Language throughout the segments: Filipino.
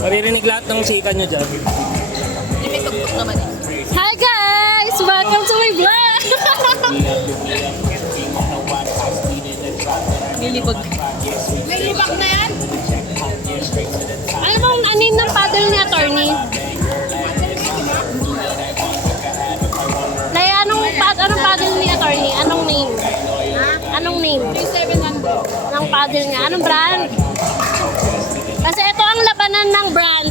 Maririnig lahat ng chika nyo dyan. Hindi may tugtog naman eh. Hi guys! Welcome to my vlog! May libag. May libag na yan? Ano bang anin ng paddle ni attorney? Laya, anong paddle ni attorney? Anong name? Anong name? 3700. Ng paddle niya? Anong brand? Kasi ito ang labanan ng brand.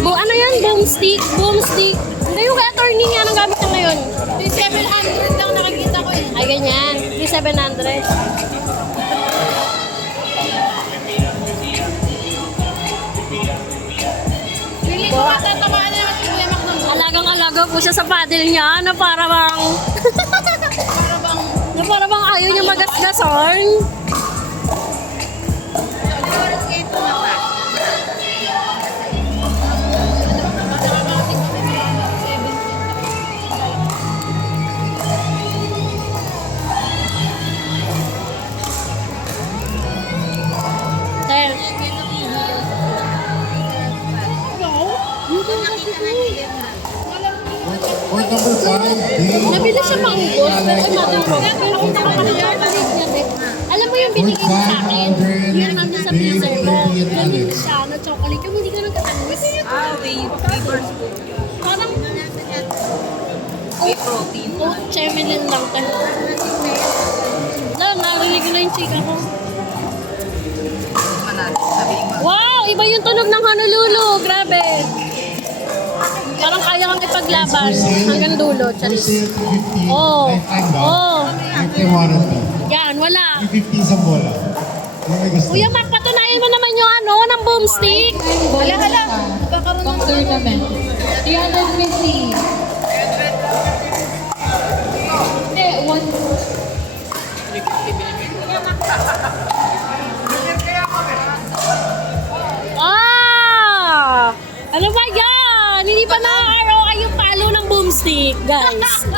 Ano yan? Boomstick? Boomstick? Hindi yung kay attorney niya. Anong gamit niya ngayon? 3700 lang nakikita ko eh. Ay, ganyan. 3700. Pili ko matatamaan na yung Kuya Mac ng Alagang-alaga po siya sa paddle niya na para bang... para bang ayaw niya magasgason. Court number 5, Nabili siya maubos, pero ay madam ko. Pero kung nakakalimutan niya din. Alam mo yung binigay mo sa akin? Yung nandun sa freezer mo. Ganun siya na chocolate. Yung hindi ka nagkatamis. Flavors po. Parang May protein. oat chemelin lang tayo. Narinig ko na yung chika ko. Manalo. Sabihin mo. Wow! Iba yung tunog ng Honolulu. Grabe. Parang kaya kang ipaglaban hanggang dulo. Charis. Oh. Oh. Yan, wala. 50 sa bola. Ano may gusto? Kuya Mac, patunayan mo naman yung ano, ng boomstick. Hala, hala. Magkakaroon ng Tournament. 350. Hindi, 1. Ah! Ano ba yan? Hindi pa nakaka-ROI yung palo ng boomstick, guys.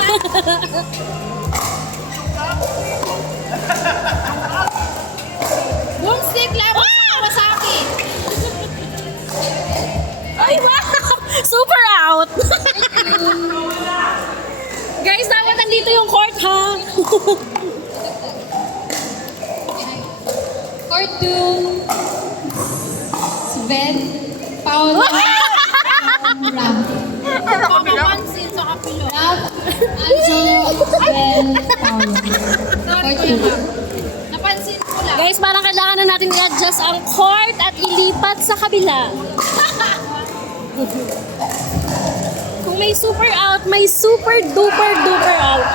boomstick lang. Kawasaki. Ay, wow! Super out! Guys, dapat nandito yung court, ha? Court 2. Sven. Paolo. Ram. Pamapansin sa kapilo. Ram. Anjo. Sven. Paolo. Sorry, Court Kuya 2. Mac. Napansin ko lang. Guys, parang kailangan na natin i-adjust ang court at ilipat sa kabila. Kung may super out, may super duper duper out.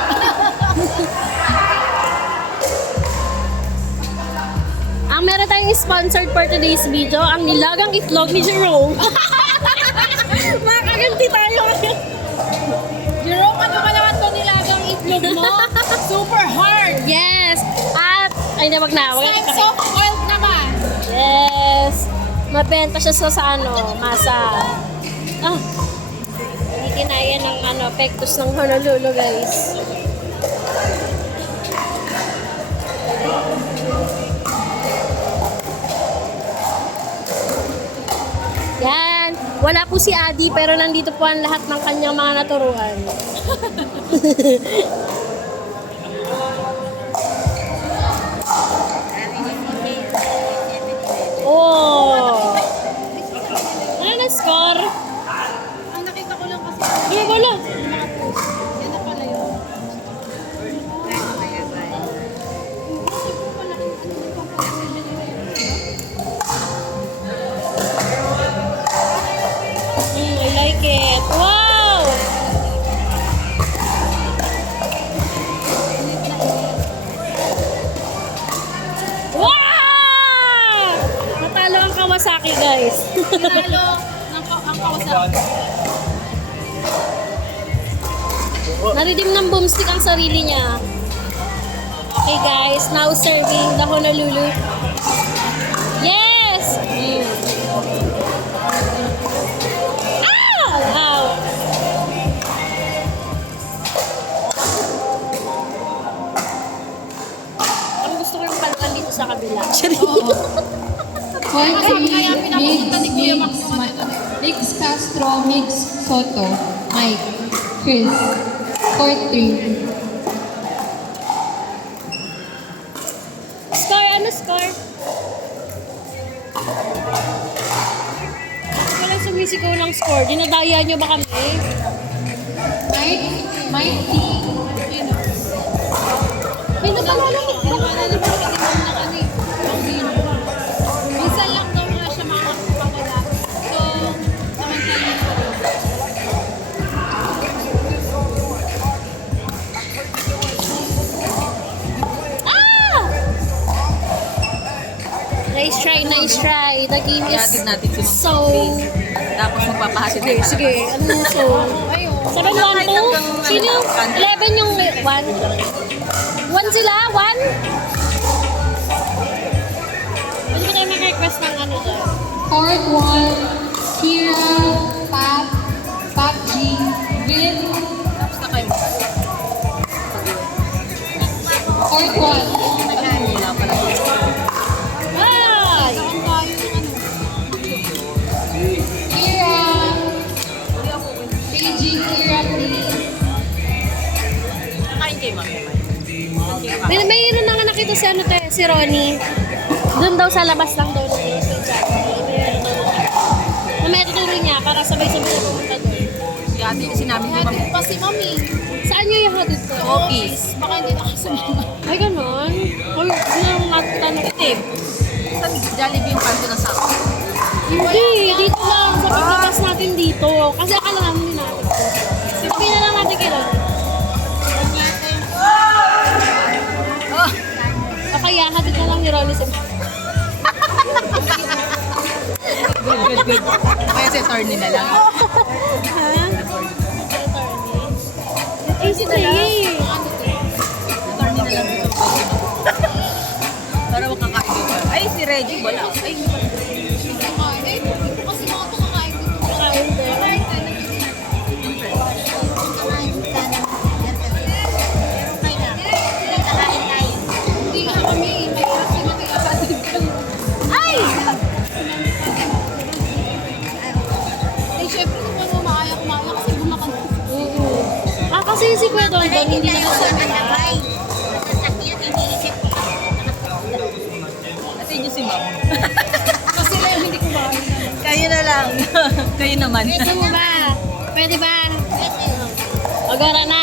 Ang meron tayong sponsored for today's video, ang nilagang itlog ni Jerome. Makaganti tayo. Jerome, ano ba naman ito nilagang itlog mo? Super hard. Yes! At, ay hindi, wag na. Wag Like na. soft oiled naman. Yes! Mabenta siya sa ano, masa. Ah! Hindi kinaya ng ano, pektos ng Honolulu, guys. Yan! Wala po si Adi, pero nandito po ang lahat ng kanyang mga naturuan. Oh! Ano na score? Ang nakita ko lang kasi. Ano wala? Yan na pala yun. I like it. Wow! Wow! Natalo ang Kawasaki, guys. Tinalo ang Kawasaki. Naridim ng boomstick ang sarili niya. Okay, guys. Now serving the Honolulu. Yes! Wow! Ang gusto ko yung paluan dito sa kabila. Point kaya pinapunta ni Kuya Max yung ano. Mix Castro, Mix Soto, Mike, Chris, Court 3. Score, ano score? Walang sumisigaw ng score. Dinadaya nyo ba kami? Mike T. Sino pa wala? Minsan lang daw nga siya makakapagala. So, samantalang Ah! Nice try, nice try. The game is Ihatid natin si Ma'am so... Tapos magpapahatid Sige, sige. Ano mo so? ayun. 7, 1, 2? Sino yung 11 yung 1? 1 sila? 1? Pwede ba tayo mag-request ng ano dyan? Court 1, Kira, Pat G, Vin, Tapos na kayo. Court 1. Wala pala. Ay! Kira, KG, Kira, please. Kain kayo, ma'am. Mayroon na nga nakita si ano te, si Ronnie. Doon daw sa labas lang daw nila si Mayroon daw na may tuturo niya para sabay-sabay na pumunta doon. Ihatid kasi namin kay ma'am. Pa si Mami. Saan niyo yung hatid ko? Office. Baka hindi nakasama. Ay, ganon? Ay, sino yung natanong? Ito sa Jollibee yung kanto na sa akin. Hindi, dito lang. Sa pagkakas natin dito. Kasi akala namin natin. Sabihin na lang natin kay Ronnie. Oh! O kaya, hatid na lang ni Ronnie sa... Good. Kaya si attorney na lang. Ha? Ay, si Tay. Attorney na lang dito. Para makakain ka. Ay, si Reggie, wala. Ay, hindi pala. Kasi mga kumakain dito. Kakain din. Hindi nga kami. May kasi matigasatid kami. Ay! Eh, syempre kung ano kumaya kasi gumakan. Ah, kasi si Kuya Don Don, hindi na kasi Kasi yun si ma'am. Kasi lang hindi kumain. Kayo na lang. Kayo naman. Gusto mo ba? Pwede ba? Agora na.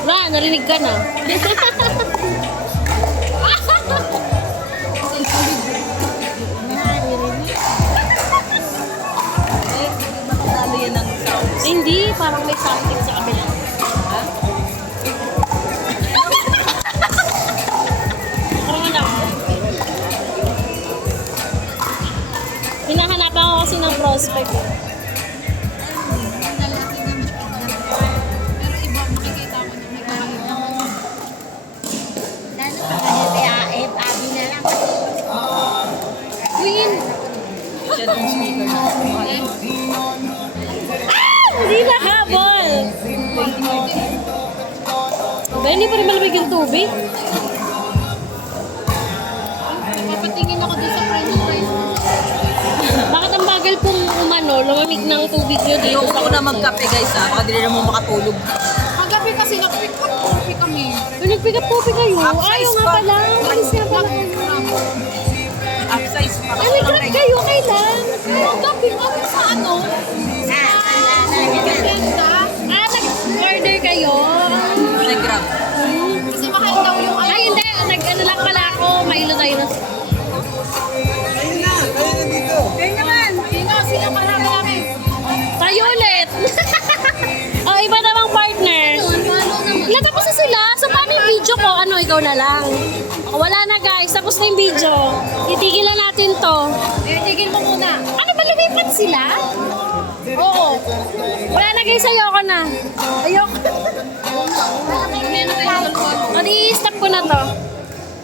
Wala, narinig ka na. Lalo yan ang sound. Hindi, parang may something sa kabila. Ha? Parang ano? Hinahanapan ko kasi ng prospect. Pero iba, makikita ko na may kakain na. Queen! Siya yung speaker na. Hindi na habol! Ba, hindi pa rin malamig yung tubig? Papatingin ako doon sa french fries. Bakit ang bagal pong umano, lumamig ng tubig nyo dito? Ayoko ako na magkape guys ha. Baka di rin mo makatulog. Kagabi kasi nag-pick up coffee kami. Nag-pick up coffee kayo? Ayaw nga pa. pala. Alis nga pala. Upsize pa. Ay, may grab kayo, kailan? Kagabi kami sa ano? Ganda. Ah, nag-order kayo? Nag-grab. Kasi mahal daw yung ano. Ay, hindi. Nag-ano lang pala ako. Mailo tayo na. Hindi nga, sila marami namin. Tayo ulit. Oh, iba namang partner. Natapos na sila. So, paano yung video ko? Ano, ikaw na lang. Oh, wala na guys. Tapos na yung video. Itigil na natin to. Tigil mo muna. Ano ba, lumipat sila? Oo. Wala na guys, ayoko na. Ayoko. O, di-stop ko na to.